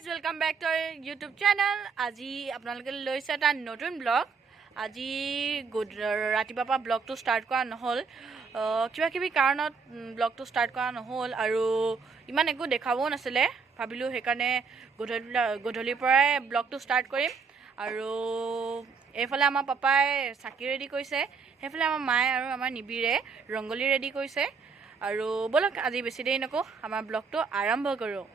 guys, welcome back to our YouTube channel. আজি আপোনালোকে লৈছে এটা নতুন ব্লগ। আজি ৰাতিপুৱা ব্লগটো ষ্টাৰ্ট কৰা নহল। কিবা কিবি কাৰণত ব্লগটো ষ্টাৰ্ট কৰা নহল আৰু ইমান একো দেখাবও নাছিলে। ভাবিলো সেইকাৰণে গধূলিৰ পৰাই ব্লগটো ষ্টাৰ্ট কৰিম আৰু এইফালে আমাৰ পাপাই চাকি ৰেডি কৰিছে, সেইফালে আমাৰ মায়ে আৰু আমাৰ নিবিৰে ৰংগলী ৰেডি কৰিছে আৰু বলক আজি বেছি দেৰি নকওঁ, আমাৰ ব্লগটো আৰম্ভ কৰোঁ।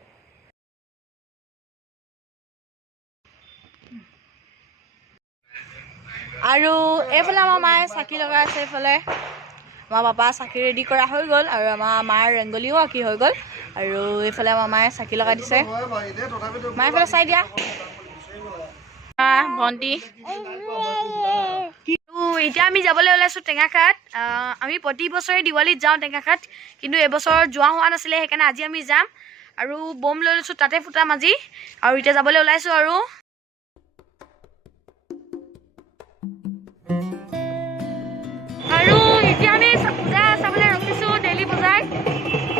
আৰু এইফালে আমাৰ মায়ে চাকি লগাই আছে, এইফালে আমাৰ পাপা চাকি ৰেডি কৰা হৈ গ'ল আৰু আমাৰ মাৰ ৰংগলীও আঁকি হৈ গ'ল আৰু এইফালে আমাৰ মায়ে চাকি লগাই দিছে। মায়ে এইফালে চাই দিয়া ভণ্টি। এতিয়া আমি যাবলৈ ওলাইছোঁ টেঙাখাট। আমি প্ৰতি বছৰে দিৱালীত যাওঁ টেঙাখাট, কিন্তু এইবছৰ যোৱা হোৱা নাছিলে, সেইকাৰণে আজি আমি যাম আৰু বম লৈ লৈছোঁ, তাতে ফুটাম আজি। আৰু এতিয়া যাবলৈ ওলাইছোঁ আৰু এতিয়া আমি পূজা চাবলৈ ৰখিছোঁ। ডেইলি বজাৰ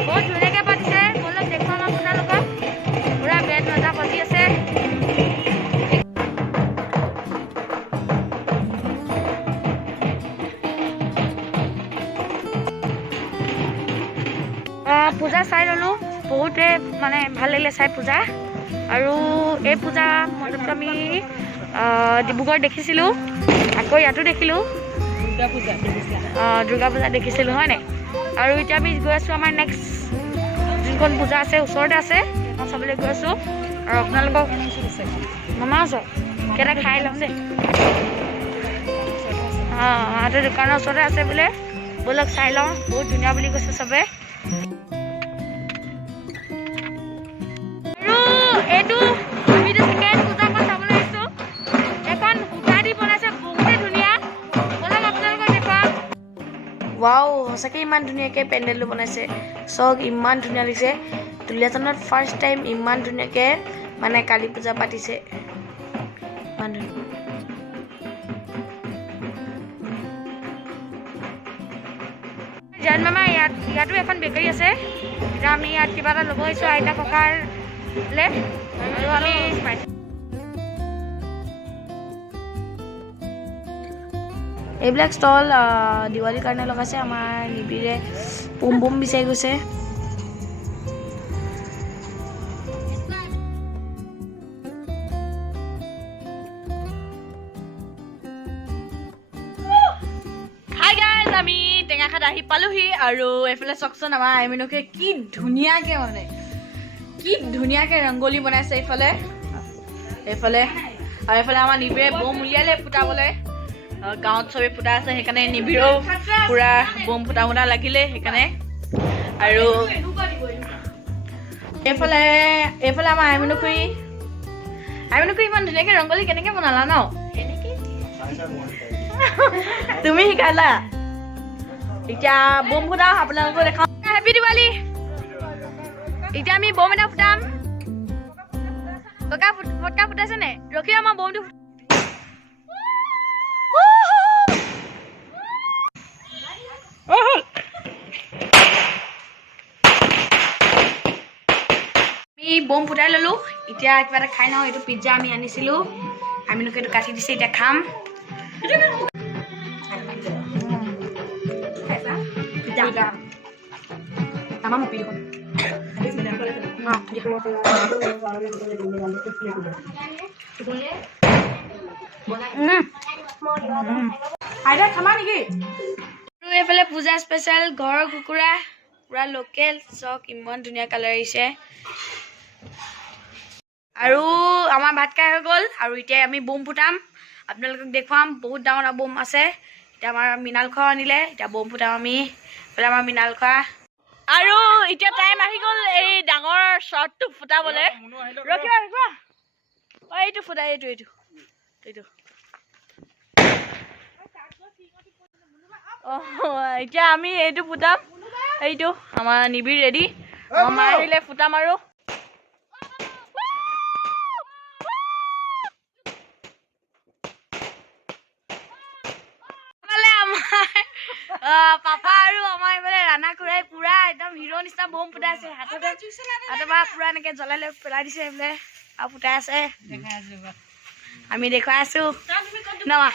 বহুত ধুনীয়াকৈ পাতিছে, অলপ দেখুৱাম আপোনালোকক। পুৰা বেণ্ড বাজা বাজি আছে। পূজা চাই ল'লোঁ, বহুতে মানে ভাল লাগিলে চাই পূজা। আৰু এই পূজা মণ্ডপটো আমি ডিব্ৰুগড়ত দেখিছিলোঁ, আকৌ ইয়াতো দেখিলোঁ। দুৰ্গা পূজা দেখিছিলোঁ হয় নাই। আৰু এতিয়া আমি গৈ আছোঁ আমাৰ নেক্সট যোনখন পূজা আছে ওচৰতে আছে, সেইখন চাবলৈ গৈ আছোঁ। আৰু আপোনালোকক মামা ওচৰ কেইটা খাই ল'ম দেই। সিহঁতৰ দোকানৰ ওচৰতে আছে বোলে, ব'লক চাই লওঁ। বহুত ধুনীয়া বুলি কৈছে চবে। আৰু এইটো আমি ছেকেণ্ড পূজাখন চাবলৈ আহিছোঁ। এখন সূতা দি বনাইছে, বহুতেই ধুনীয়া। ব'লক আপোনালোকক দেখুৱাম। ৱাও, সঁচাকৈ ইমান ধুনীয়াকৈ পেণ্ডেলটো বনাইছে, চাওক ইমান ধুনীয়া লাগিছে। দুলীয়াজানত ফাৰ্ষ্ট টাইম ইমান ধুনীয়াকৈ মানে কালী পূজা পাতিছে, ইমান ধুনীয়া। জান মামা ইয়াতো এখন বেকাৰী আছে। এতিয়া আমি ইয়াত কিবা এটা ল'ব আহিছোঁ আইতা ককাৰলৈ, আৰু আমি এইবিলাক ষ্টল দিৱালীৰ কাৰণে লগাইছে। আমাৰ নিবিৰে বুম বুম বিচাৰি গৈছে। হাই গাইজ, আমি টেঙাখাট আহি পালোহি আৰু এইফালে চাওকচোন আমাৰ আইমিনুকে কি ধুনীয়াকৈ মানে কি ধুনীয়াকৈ ৰংগলী বনাইছে এইফালে আৰু এইফালে আমাৰ নিবিৰে বম উলিয়ালে ফুটাবলৈ। গাঁৱত চবেই ফুটা আছে, সেইকাৰণে নিবিৰেও পুৰা বম ফুটা লাগিলে সেইকাৰণে। আৰু এইফালে আমাৰ আইমিনুকুৰি ইমান ধুনীয়াকৈ ৰংগলী কেনেকৈ বনালা ন? তুমি শিকালা। এতিয়া বম ফুটাও, আপোনালোকক দেখাওঁ। হেপী দিৱালী। এতিয়া আমি বম এটা ফুটাম। ককা ফটকা ফুটাইছে নে? ৰখি আমাৰ বমটো আমি বম ফুটাই ল'লোঁ। এতিয়া কিবা এটা খাই লওঁ। এইটো পিজ্জা আমি আনিছিলোঁ, আমিনোকে এইটো কাটি দিছে, এতিয়া খাম। এইফালে পূজা স্পেচিয়েল ঘৰৰ কুকুৰা, পুৰা লোকেল, চক ইমান ধুনীয়া কালাৰ আহিছে। আৰু আমাৰ ভাত খাই হৈ গ'ল আৰু এতিয়া আমি বম ফুটাম, আপোনালোকক দেখুৱাম। বহুত ডাঙৰ ডাঙৰ বম আছে। এতিয়া আমাৰ মৃণাল খোৱা আনিলে, এতিয়া বম ফুটাম আমি। এইফালে আমাৰ মৃণাল খোৱা। আৰু এতিয়া টাইম আহি গ'ল এই ডাঙৰ শ্বটটো ফুটাবলৈ। ৰখিবা এইটো ফুটাই, এইটো এতিয়া আমি এইটো ফুটাম। এইটো আমাৰ নিবিৰ ৰেডি, আমাৰ আহিলে ফুটাম আৰু। পাপা আৰু আমাৰ এইফালে ৰাণা খুৰাই পুৰা একদম হিৰো নিচিনা বম ফুটাইছে। হাতৰ পৰা পুৰা এনেকৈ জ্বলাই লৈ পেলাই দিছে এইফালে। আৰু ফুটাই আছে আমি দেখুৱাই আছোঁ নমা